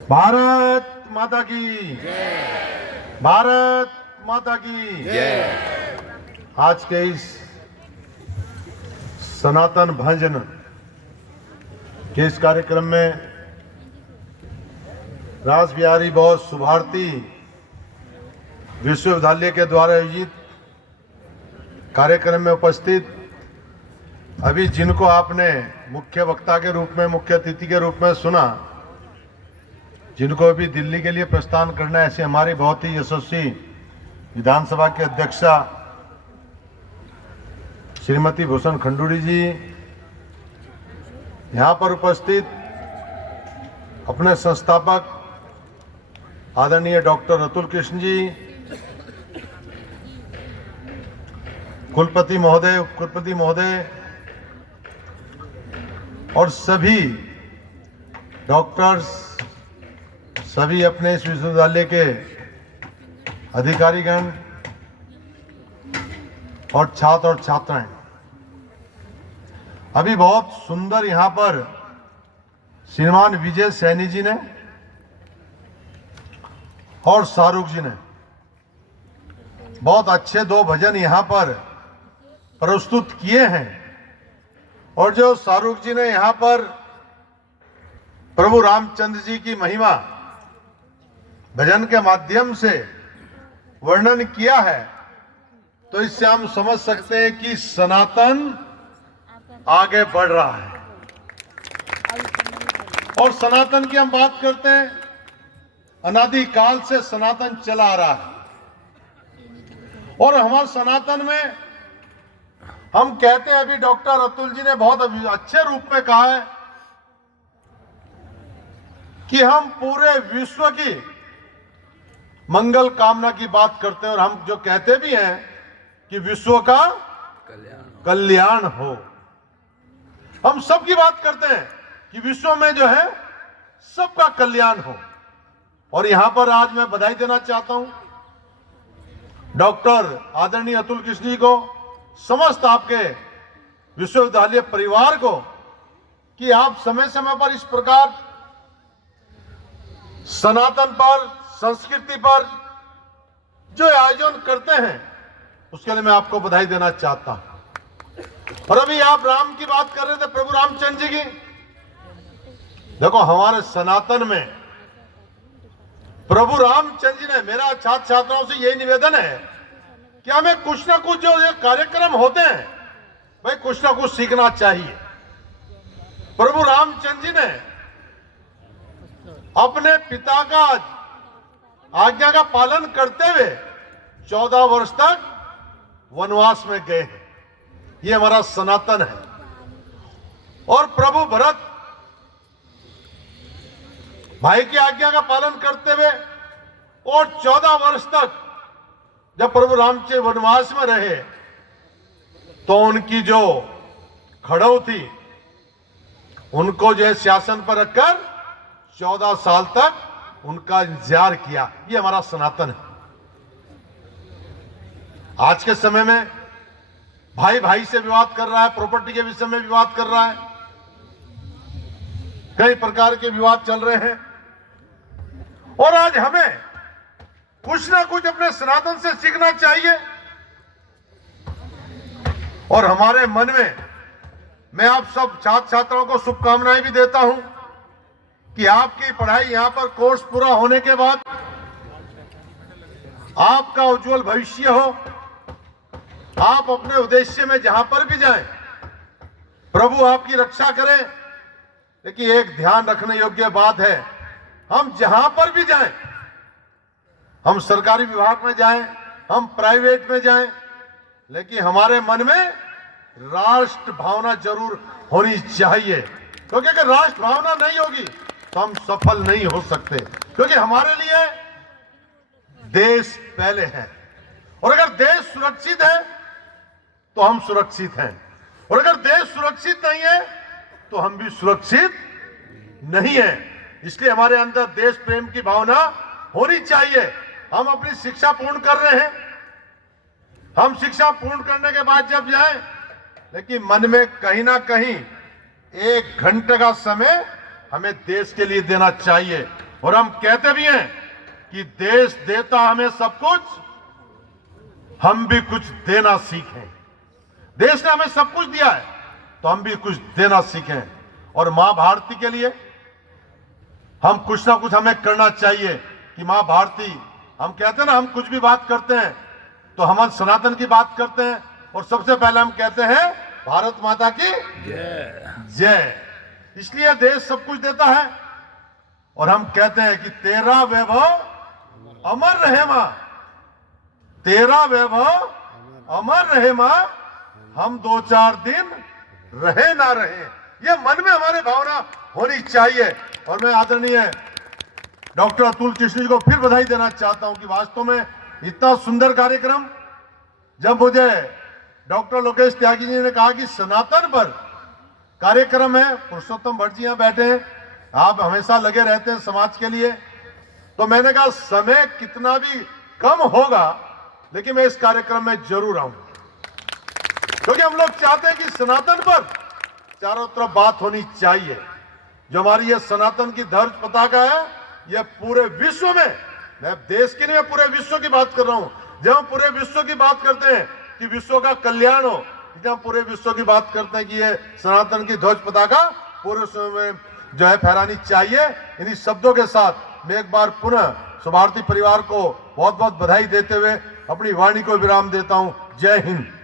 भारत माता की भारत माता की आज के इस सनातन भजन के इस कार्यक्रम में रास बिहारी बोस सुभारती विश्वविद्यालय के द्वारा आयोजित कार्यक्रम में उपस्थित अभी जिनको आपने मुख्य वक्ता के रूप में, मुख्य अतिथि के रूप में सुना, जिनको अभी दिल्ली के लिए प्रस्थान करना है, ऐसे हमारी बहुत ही यशस्वी विधानसभा के अध्यक्षा श्रीमती भूषण खंडूड़ी जी, यहाँ पर उपस्थित अपने संस्थापक आदरणीय डॉक्टर अतुल कृष्ण जी, कुलपति महोदय, उपकुलपति महोदय और सभी डॉक्टर्स, सभी अपने इस विश्वविद्यालय के अधिकारीगण और छात्र और छात्राएं, अभी बहुत सुंदर यहाँ पर श्रीमान विजय सैनी जी ने और शाहरुख जी ने बहुत अच्छे दो भजन यहाँ पर प्रस्तुत किए हैं। और जो शाहरुख जी ने यहाँ पर प्रभु रामचंद्र जी की महिमा भजन के माध्यम से वर्णन किया है, तो इससे हम समझ सकते हैं कि सनातन आगे बढ़ रहा है। और सनातन की हम बात करते हैं, अनादि काल से सनातन चला आ रहा है। और हमारे सनातन में हम कहते हैं, अभी डॉक्टर अतुल जी ने बहुत अच्छे रूप में कहा है कि हम पूरे विश्व की मंगल कामना की बात करते हैं, और हम जो कहते भी हैं कि विश्व का कल्याण हो। हम सबकी बात करते हैं कि विश्व में जो है सबका कल्याण हो। और यहां पर आज मैं बधाई देना चाहता हूं डॉक्टर आदरणीय अतुल कृष्ण जी को, समस्त आपके विश्वविद्यालय परिवार को, कि आप समय समय पर इस प्रकार सनातन पर, संस्कृति पर जो आयोजन करते हैं, उसके लिए मैं आपको बधाई देना चाहता हूं। और अभी आप राम की बात कर रहे थे, प्रभु रामचंद्र जी की। देखो, हमारे सनातन में प्रभु रामचंद्र जी ने, मेरा छात्र छात्राओं से यही निवेदन है कि हमें कुछ ना कुछ जो ये कार्यक्रम होते हैं, भाई कुछ ना कुछ सीखना चाहिए। प्रभु रामचंद्र जी ने अपने पिता का आज्ञा का पालन करते हुए 14 वर्ष तक वनवास में गए हैं। ये हमारा सनातन है। और प्रभु भरत भाई की आज्ञा का पालन करते हुए और 14 वर्ष तक जब प्रभु रामचंद्र वनवास में रहे, तो उनकी जो खड़ौ थी, उनको जो है शासन पर रखकर 14 साल तक उनका इंतजार किया। ये हमारा सनातन है। आज के समय में भाई भाई से विवाद कर रहा है, प्रॉपर्टी के विषय में विवाद कर रहा है, कई प्रकार के विवाद चल रहे हैं। और आज हमें कुछ ना कुछ अपने सनातन से सीखना चाहिए। और हमारे मन में मैं आप सब छात्र छात्राओं को शुभकामनाएं भी देता हूं कि आपकी पढ़ाई यहां पर कोर्स पूरा होने के बाद आपका उज्जवल भविष्य हो। आप अपने उद्देश्य में जहां पर भी जाएं, प्रभु आपकी रक्षा करें। लेकिन एक ध्यान रखने योग्य बात है, हम जहां पर भी जाएं, हम सरकारी विभाग में जाएं, हम प्राइवेट में जाएं, लेकिन हमारे मन में राष्ट्र भावना जरूर होनी चाहिए। क्योंकि अगर राष्ट्र भावना नहीं होगी तो हम सफल नहीं हो सकते। क्योंकि हमारे लिए देश पहले है, और अगर देश सुरक्षित है तो हम सुरक्षित हैं, और अगर देश सुरक्षित नहीं है तो हम भी सुरक्षित नहीं है। इसलिए हमारे अंदर देश प्रेम की भावना होनी चाहिए। हम अपनी शिक्षा पूर्ण कर रहे हैं, हम शिक्षा पूर्ण करने के बाद जब जाएं, लेकिन मन में कहीं ना कहीं 1 घंटे का समय हमें देश के लिए देना चाहिए। और हम कहते भी हैं कि देश देता हमें सब कुछ, हम भी कुछ देना सीखें। देश ने हमें सब कुछ दिया है तो हम भी कुछ देना सीखें। और मां भारती के लिए हम कुछ ना कुछ हमें करना चाहिए कि मां भारती, हम कहते हैं ना, हम कुछ भी बात करते हैं तो हम सनातन की बात करते हैं और सबसे पहले हम कहते हैं भारत माता की जय। इसलिए देश सब कुछ देता है और हम कहते हैं कि तेरा वैभव अमर रहे मां, तेरा वैभव अमर रहे मां, हम 2-4 दिन रहे ना रहे, ये मन में हमारे भावना होनी चाहिए। और मैं आदरणीय डॉक्टर अतुल कृष्ण जी को फिर बधाई देना चाहता हूं कि वास्तव में इतना सुंदर कार्यक्रम, जब मुझे डॉक्टर लोकेश त्यागी जी ने कहा कि सनातन पर कार्यक्रम है, पुरुषोत्तम भट्ट जी यहां बैठे हैं, आप हमेशा लगे रहते हैं समाज के लिए, तो मैंने कहा समय कितना भी कम होगा लेकिन मैं इस कार्यक्रम में जरूर आऊंगा, क्योंकि हम लोग चाहते हैं कि सनातन पर चारों तरफ बात होनी चाहिए। जो हमारी ये सनातन की ध्वज पताका है, ये पूरे विश्व में, मैं देश की नहीं, मैं पूरे विश्व की बात कर रहा हूं। जब हम पूरे विश्व की बात करते हैं कि विश्व का कल्याण हो, जब हम पूरे विश्व की बात करते हैं कि ये सनातन की ध्वज पताका पूरे विश्व में जो है फहरानी चाहिए। इन्हीं शब्दों के साथ मैं एक बार पुनः सुभारती परिवार को बहुत बहुत बधाई देते हुए अपनी वाणी को विराम देता हूं। जय हिंद।